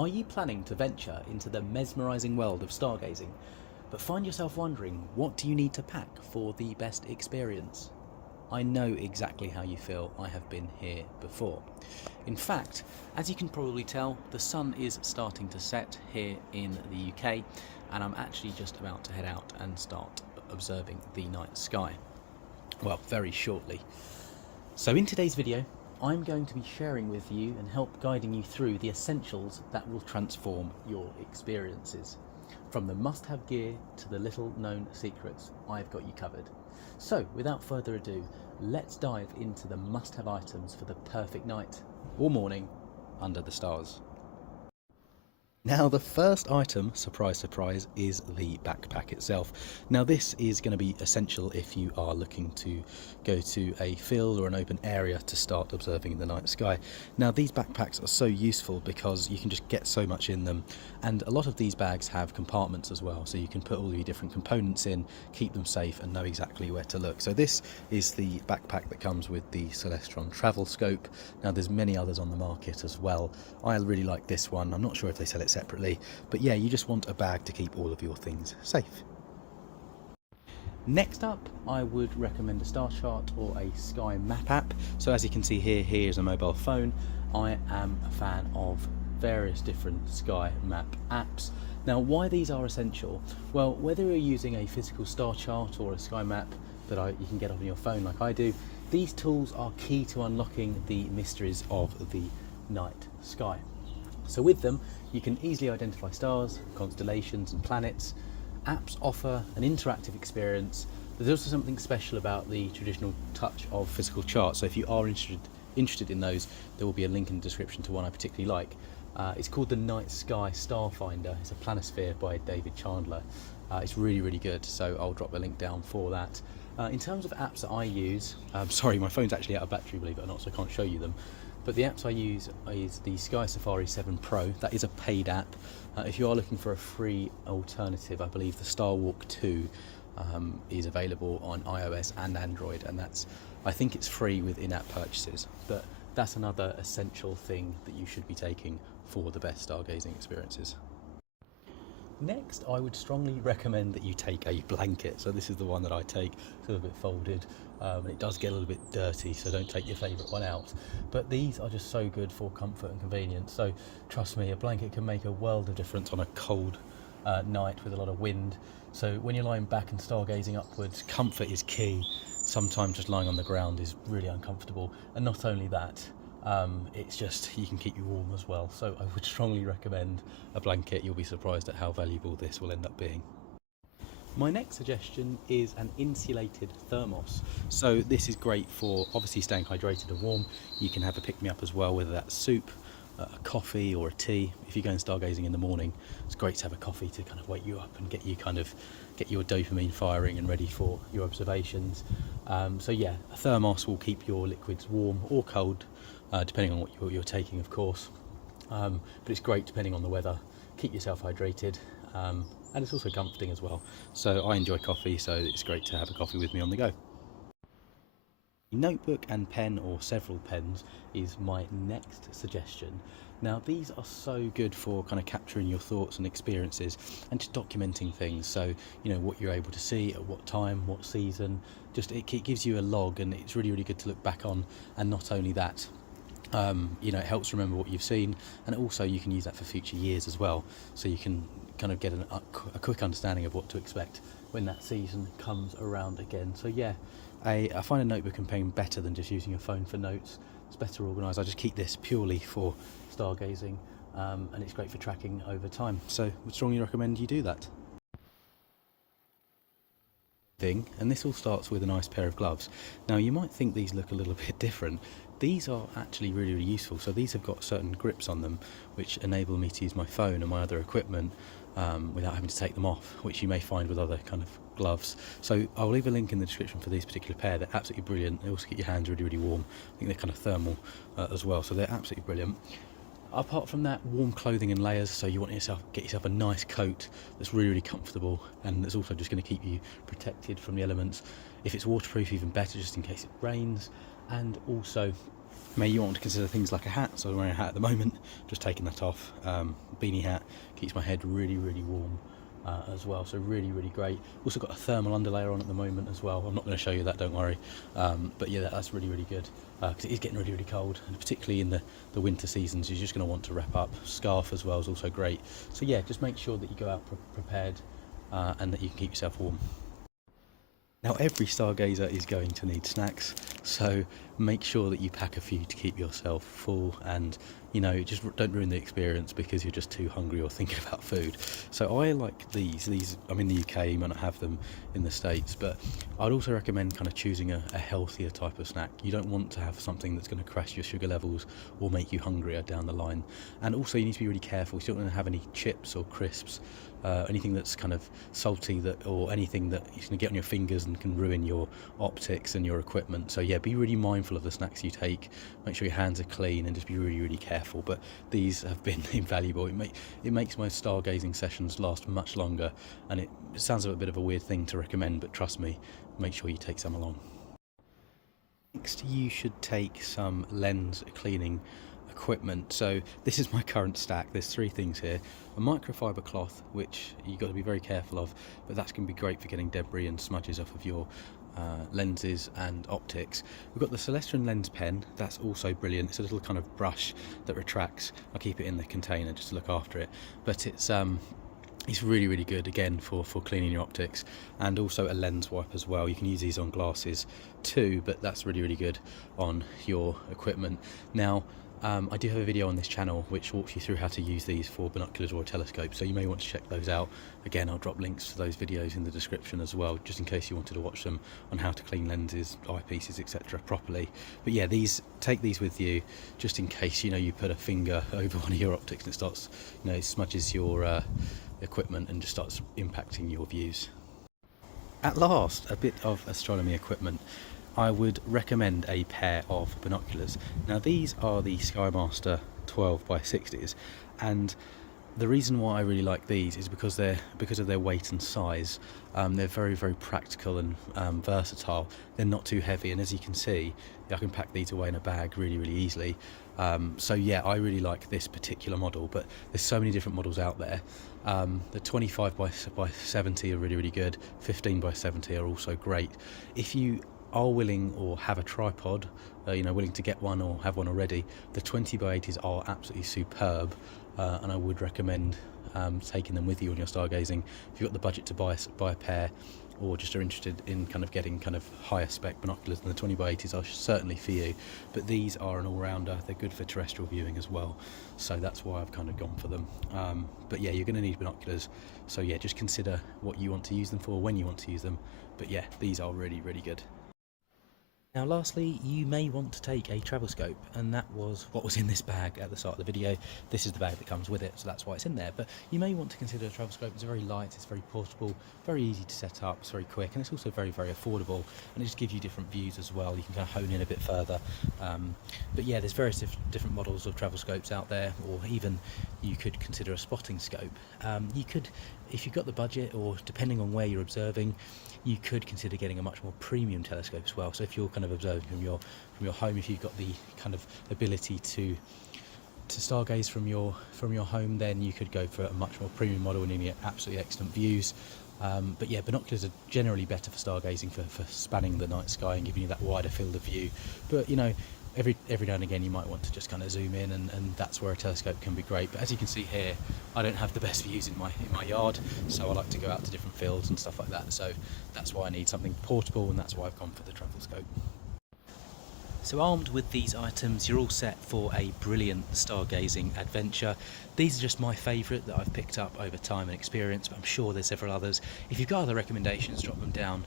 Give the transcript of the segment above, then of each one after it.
Are you planning to venture into the mesmerising world of stargazing, but find yourself wondering what do you need to pack for the best experience? I know exactly how you feel. I have been here before. In fact, as you can probably tell, the sun is starting to set here in the UK, and I'm actually just about to head out and start observing the night sky. Well, very shortly. So in today's video, I'm going to be sharing with you and help guiding you through the essentials that will transform your experiences. From the must-have gear to the little-known secrets, I've got you covered. So without further ado, let's dive into the must-have items for the perfect night or morning under the stars. Now the first item, surprise surprise, is the backpack itself. Now this is going to be essential if you are looking to go to a field or an open area to start observing the night sky. Now these backpacks are so useful because you can just get so much in them, and a lot of these bags have compartments as well, so you can put all your different components in, keep them safe and know exactly where to look. So this is the backpack that comes with the Celestron travel scope. Now there's many others on the market as well. I really like this one. I'm not sure if they sell it separately, but yeah, you just want a bag to keep all of your things safe. Next up, I would recommend a star chart or a sky map app. So as you can see here, here's a mobile phone. I am a fan of various different sky map apps. Now why these are essential? Well, whether you're using a physical star chart or a sky map that you can get on your phone like I do, these tools are key to unlocking the mysteries of the night sky. So with them, you can easily identify stars, constellations and planets. Apps offer an interactive experience. There's also something special about the traditional touch of physical charts. So if you are interested in those, there will be a link in the description to one I particularly like. It's called the Night Sky Starfinder. It's a planisphere by David Chandler. It's really good, so I'll drop a link down for that. In terms of apps that I use, sorry, my phone's actually out of battery, believe it or not, so I can't show you them. But the apps I use is the Sky Safari 7 Pro. That is a paid app. If you are looking for a free alternative, I believe the Starwalk 2 is available on iOS and Android, and I think it's free with in-app purchases. But that's another essential thing that you should be taking for the best stargazing experiences. Next, I would strongly recommend that you take a blanket. So this is the one that I take. It's a little bit folded, and it does get a little bit dirty, so don't take your favourite one out. But these are just so good for comfort and convenience. So trust me, a blanket can make a world of difference on a cold night with a lot of wind. So when you're lying back and stargazing upwards, comfort is key. Sometimes just lying on the ground is really uncomfortable, and not only that, it's just you can keep you warm as well. So I would strongly recommend a blanket. You'll be surprised at how valuable this will end up being. My next suggestion is an insulated thermos. So this is great for obviously staying hydrated and warm. You can have a pick-me-up as well, whether that's soup, a coffee or a tea. If you're going stargazing in the morning, it's great to have a coffee to kind of wake you up and get your dopamine firing and ready for your observations. So yeah, a thermos will keep your liquids warm or cold, depending on what you're taking, of course. But it's great depending on the weather. Keep yourself hydrated, and it's also comforting as well. So I enjoy coffee, so it's great to have a coffee with me on the go. Notebook and pen, or several pens, is my next suggestion. Now these are so good for kind of capturing your thoughts and experiences and just documenting things. So you know what you're able to see at what time, what season. Just it gives you a log, and it's really good to look back on. And not only that, you know, it helps remember what you've seen, and also you can use that for future years as well, so you can kind of get a quick understanding of what to expect when that season comes around again. So yeah, I find a notebook and pen better than just using a phone for notes. It's better organised. I just keep this purely for stargazing, and it's great for tracking over time, so would strongly recommend you do that. And this all starts with a nice pair of gloves. Now you might think these look a little bit different. These are actually really useful. So these have got certain grips on them which enable me to use my phone and my other equipment without having to take them off, which you may find with other kind of gloves. So I'll leave a link in the description for these particular pair. They're absolutely brilliant. They also keep your hands really warm. I think they're kind of thermal as well, so they're absolutely brilliant. Apart from that, warm clothing and layers, so you want get yourself a nice coat that's really comfortable, and that's also just going to keep you protected from the elements. If it's waterproof, even better, just in case it rains. And also May you want to consider things like a hat. So I'm wearing a hat at the moment, just taking that off. Beanie hat keeps my head really warm as well, so really great. Also got a thermal underlayer on at the moment as well. I'm not going to show you that, don't worry, but yeah, that's really good because it is getting really cold, and particularly in the winter seasons you're just going to want to wrap up. Scarf as well is also great. So yeah, just make sure that you go out prepared and that you can keep yourself warm. Now every stargazer is going to need snacks, so make sure that you pack a few to keep yourself full, and you know, just don't ruin the experience because you're just too hungry or thinking about food. So I like these, I'm in the UK, you might not have them in the States, but I'd also recommend kind of choosing a healthier type of snack. You don't want to have something that's going to crash your sugar levels or make you hungrier down the line. And also you need to be really careful, you don't want to have any chips or crisps, anything that's kind of salty, or anything that you can get on your fingers and can ruin your optics and your equipment. So yeah, be really mindful of the snacks you take, make sure your hands are clean, and just be really careful. But these have been invaluable. It makes my stargazing sessions last much longer, and it sounds a bit of a weird thing to recommend, but trust me, make sure you take some along. Next, you should take some lens cleaning equipment. So this is my current stack. There's three things here: a microfiber cloth, which you've got to be very careful of, but that's going to be great for getting debris and smudges off of your lenses and optics. We've got the Celestron lens pen, that's also brilliant. It's a little kind of brush that retracts. I keep it in the container just to look after it, but it's really good again for cleaning your optics. And also a lens wipe as well. You can use these on glasses too, but that's really good on your equipment. Now I do have a video on this channel which walks you through how to use these for binoculars or a telescope, so you may want to check those out. Again, I'll drop links to those videos in the description as well, just in case you wanted to watch them on how to clean lenses, eyepieces, etc. properly. But yeah, take these with you just in case, you know, you put a finger over one of your optics and it starts, you know, it smudges your equipment and just starts impacting your views. At last, a bit of astronomy equipment. I would recommend a pair of binoculars. Now these are the Skymaster 12x60s, and the reason why I really like these is because of their weight and size. They're very practical and versatile. They're not too heavy, and as you can see, I can pack these away in a bag really easily. So yeah, I really like this particular model, but there's so many different models out there. The 25x70 are really good. 15x70 are also great. If you are willing or have a tripod, you know, willing to get one or have one already, the 20x80s are absolutely superb, and I would recommend taking them with you on your stargazing. If you've got the budget to buy a pair, or just are interested in kind of getting kind of higher spec binoculars, then the 20x80s are certainly for you. But these are an all-rounder. They're good for terrestrial viewing as well, so that's why I've kind of gone for them. But yeah, you're going to need binoculars, so yeah, just consider what you want to use them for, when you want to use them. But yeah, these are really good. Now lastly, you may want to take a travel scope, and that was what was in this bag at the start of the video. This is the bag that comes with it, so that's why it's in there. But you may want to consider a travel scope. It's very light, it's very portable, very easy to set up, it's very quick, and it's also very affordable, and it just gives you different views as well. You can kind of hone in a bit further. But yeah, there's various different models of travel scopes out there, or even you could consider a spotting scope. You could, if you've got the budget, or depending on where you're observing, you could consider getting a much more premium telescope as well. So if you're kind of observing from your home, if you've got the kind of ability to stargaze from your home, then you could go for a much more premium model and you get absolutely excellent views. But yeah, binoculars are generally better for stargazing, for spanning the night sky and giving you that wider field of view. But you know, every now and again you might want to just kind of zoom in, and that's where a telescope can be great. But as you can see here, I don't have the best views in my yard, so I like to go out to different fields and stuff like that. So that's why I need something portable, and that's why I've gone for the travel scope. So armed with these items, you're all set for a brilliant stargazing adventure. These are just my favourite that I've picked up over time and experience, but I'm sure there's several others. If you've got other recommendations, drop them down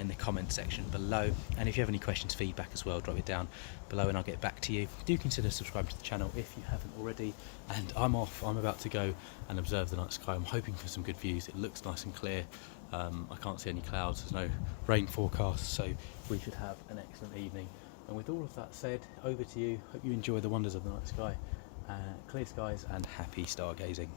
in the comment section below, and if you have any questions, feedback as well, drop it down below and I'll get back to you. Do consider subscribing to the channel if you haven't already. And I'm about to go and observe the night sky. I'm hoping for some good views. It looks nice and clear. I can't see any clouds, there's no rain forecast, so we should have an excellent evening. And with all of that said, over to you. Hope you enjoy the wonders of the night sky, clear skies, and happy stargazing.